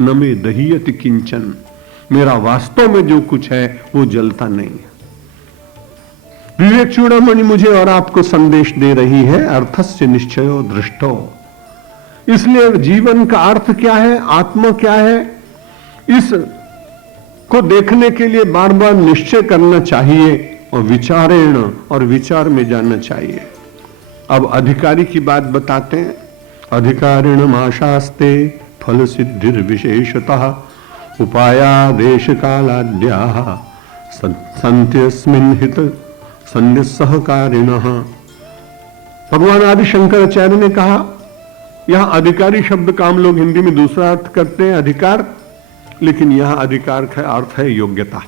न मे दहीयति किंचन, मेरा वास्तव में जो कुछ है वो जलता नहीं है। विवेक चूड़ामणि मुझे और आपको संदेश दे रही है, अर्थस्य निश्चयो दृष्टो। इसलिए जीवन का अर्थ क्या है, आत्मा क्या है, इस को देखने के लिए बार बार निश्चय करना चाहिए और विचारेण और विचार में जाना चाहिए। अब अधिकारी की बात बताते हैं। अधिकारिण आशास्ते फल सिद्धिर विशेषतः उपाया देश कालाद्या संत्यस्मिन् हित संनिसहकारिणः। भगवान आदि शंकराचार्य ने कहा, यहां अधिकारी शब्द का हम लोग हिंदी में दूसरा अर्थ करते हैं अधिकार, लेकिन यहां अधिकार का अर्थ है योग्यता।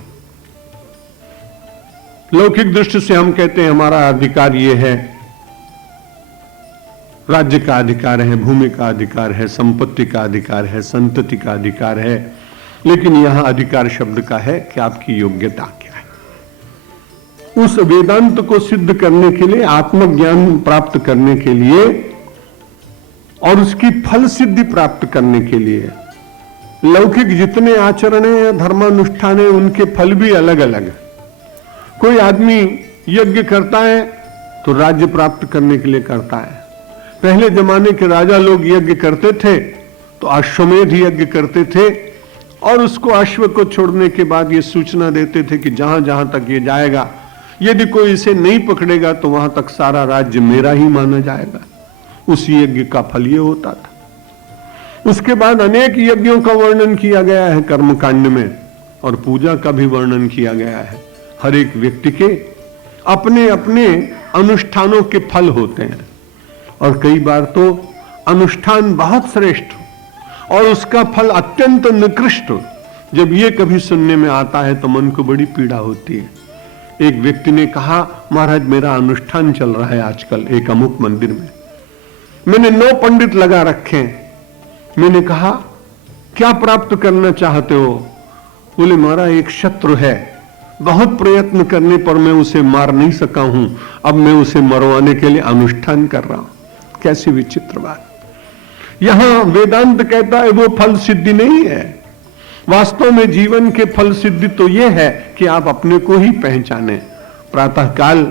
लौकिक दृष्टि से हम कहते हैं हमारा अधिकार यह है, राज्य का अधिकार है, भूमि का अधिकार है, संपत्ति का अधिकार है, संतति का अधिकार है, लेकिन यहां अधिकार शब्द का है कि आपकी योग्यता क्या है। उस वेदांत को सिद्ध करने के लिए, आत्मज्ञान प्राप्त करने के लिए और उसकी फल सिद्धि प्राप्त करने के लिए लौकिक जितने आचरण है, धर्मानुष्ठान है, उनके फल भी अलग अलग है। कोई आदमी यज्ञ करता है तो राज्य प्राप्त करने के लिए करता है। पहले जमाने के राजा लोग यज्ञ करते थे तो अश्वमेध यज्ञ करते थे और उसको अश्व को छोड़ने के बाद ये सूचना देते थे कि जहां जहां तक ये जाएगा, यदि कोई इसे नहीं पकड़ेगा तो वहां तक सारा राज्य मेरा ही माना जाएगा। उस यज्ञ का फल ये होता था। उसके बाद अनेक यज्ञों का वर्णन किया गया है कर्मकांड में, और पूजा का भी वर्णन किया गया है। हर एक व्यक्ति के अपने अपने अनुष्ठानों के फल होते हैं, और कई बार तो अनुष्ठान बहुत श्रेष्ठ और उसका फल अत्यंत निकृष्ट। जब ये कभी सुनने में आता है तो मन को बड़ी पीड़ा होती है। एक व्यक्ति ने कहा, महाराज मेरा अनुष्ठान चल रहा है आजकल एक अमुक मंदिर में, मैंने 9 पंडित लगा रखे हैं। मैंने कहा क्या प्राप्त करना चाहते हो? बोले महाराज एक शत्रु है, बहुत प्रयत्न करने पर मैं उसे मार नहीं सका हूं, अब मैं उसे मरवाने के लिए अनुष्ठान कर रहा हूं। कैसी विचित्र बात। यहां वेदांत कहता है वो फल सिद्धि नहीं है। वास्तव में जीवन के फल सिद्धि तो यह है कि आप अपने को ही पहचाने। प्रातः काल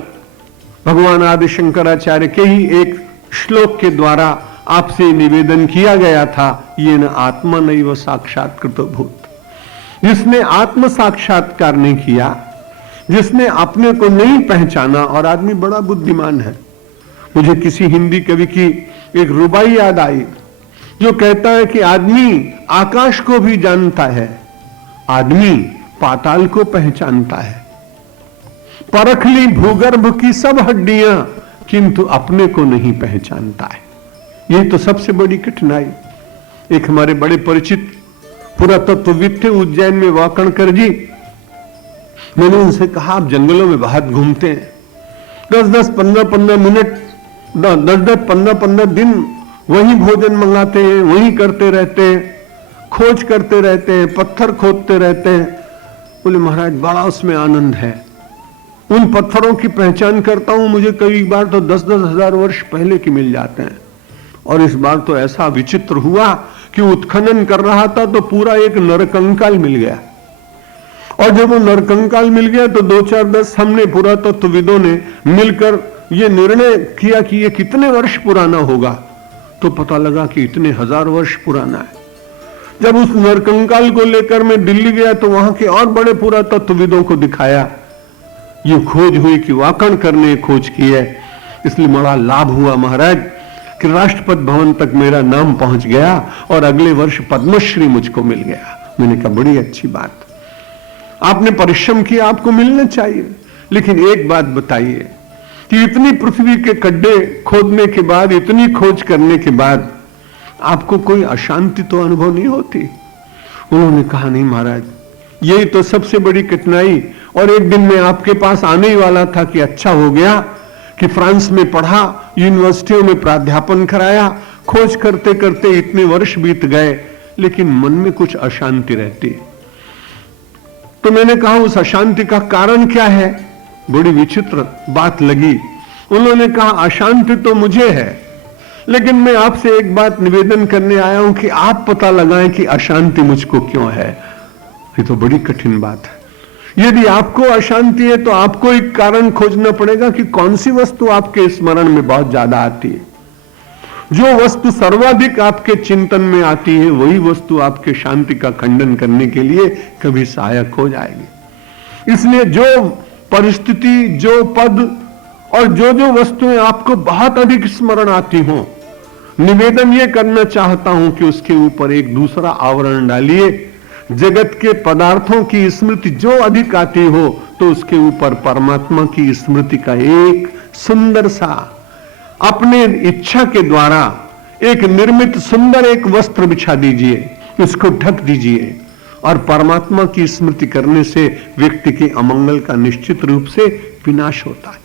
भगवान आदि शंकराचार्य के ही एक श्लोक के द्वारा आपसे निवेदन किया गया था, ये न आत्मा नैव साक्षात्कृत भूत। जिसने आत्म साक्षात्कार नहीं किया, जिसने अपने को नहीं पहचाना, और आदमी बड़ा बुद्धिमान है। मुझे किसी हिंदी कवि की एक रुबाई याद आई जो कहता है कि आदमी आकाश को भी जानता है, आदमी पाताल को पहचानता है। परख ली भूगर्भ की सब हड्डियां, किंतु अपने को नहीं पहचानता है। यही तो सबसे बड़ी कठिनाई। एक हमारे बड़े परिचित पुरातत्वविद थे उज्जैन में, वाकणकर जी। मैंने उनसे कहा आप जंगलों में बहुत घूमते हैं, 10-10, 15-15 मिनट, 10-10, 15-15 दिन वहीं भोजन मंगाते हैं, वहीं करते रहते हैं, खोज करते रहते हैं, पत्थर खोदते रहते हैं। बोले महाराज बड़ा उसमें आनंद है, उन पत्थरों की पहचान करता हूं, मुझे कई बार तो 10-10 हजार वर्ष पहले की मिल जाते हैं। और इस बार तो ऐसा विचित्र हुआ कि उत्खनन कर रहा था तो पूरा एक नरकंकाल मिल गया, और जब वो नरकंकाल मिल गया तो 2-4-10 हमने पुरातत्वविदों ने मिलकर ये निर्णय किया कि ये कितने वर्ष पुराना होगा, तो पता लगा कि इतने हजार वर्ष पुराना है। जब उस नरकंकाल को लेकर मैं दिल्ली गया तो वहां के और बड़े पुरातत्वविदों को दिखाया, ये खोज हुई कि वाकणकर ने खोज की है। इसलिए बड़ा लाभ हुआ महाराज कि राष्ट्रपति भवन तक मेरा नाम पहुंच गया और अगले वर्ष पद्मश्री मुझको मिल गया। मैंने कहा बड़ी अच्छी बात, आपने परिश्रम किया, आपको मिलना चाहिए। लेकिन एक बात बताइए कि इतनी पृथ्वी के गड्ढे खोदने के बाद, इतनी खोज करने के बाद आपको कोई अशांति तो अनुभव नहीं होती? उन्होंने कहा नहीं महाराज, यही तो सबसे बड़ी कठिनाई। और एक दिन मैं आपके पास आने ही वाला था कि अच्छा हो गया कि फ्रांस में पढ़ा, यूनिवर्सिटियों में प्राध्यापन कराया, खोज करते करते इतने वर्ष बीत गए, लेकिन मन में कुछ अशांति रहती। तो मैंने कहा उस अशांति का कारण क्या है? बड़ी विचित्र बात लगी। उन्होंने कहा अशांति तो मुझे है, लेकिन मैं आपसे एक बात निवेदन करने आया हूं कि आप पता लगाएं कि अशांति मुझको क्यों है। ये तो बड़ी कठिन बात है। यदि आपको अशांति है तो आपको एक कारण खोजना पड़ेगा कि कौन सी वस्तु आपके स्मरण में बहुत ज्यादा आती है। जो वस्तु सर्वाधिक आपके चिंतन में आती है वही वस्तु आपके शांति का खंडन करने के लिए कभी सहायक हो जाएगी। इसलिए जो परिस्थिति, जो पद और जो जो वस्तुएं आपको बहुत अधिक स्मरण आती हो, निवेदन ये करना चाहता हूं कि उसके ऊपर एक दूसरा आवरण डालिए। जगत के पदार्थों की स्मृति जो अधिक आती हो तो उसके ऊपर परमात्मा की स्मृति का एक सुंदर सा, अपने इच्छा के द्वारा एक निर्मित सुंदर एक वस्त्र बिछा दीजिए, उसको ढक दीजिए। और परमात्मा की स्मृति करने से व्यक्ति के अमंगल का निश्चित रूप से विनाश होता है।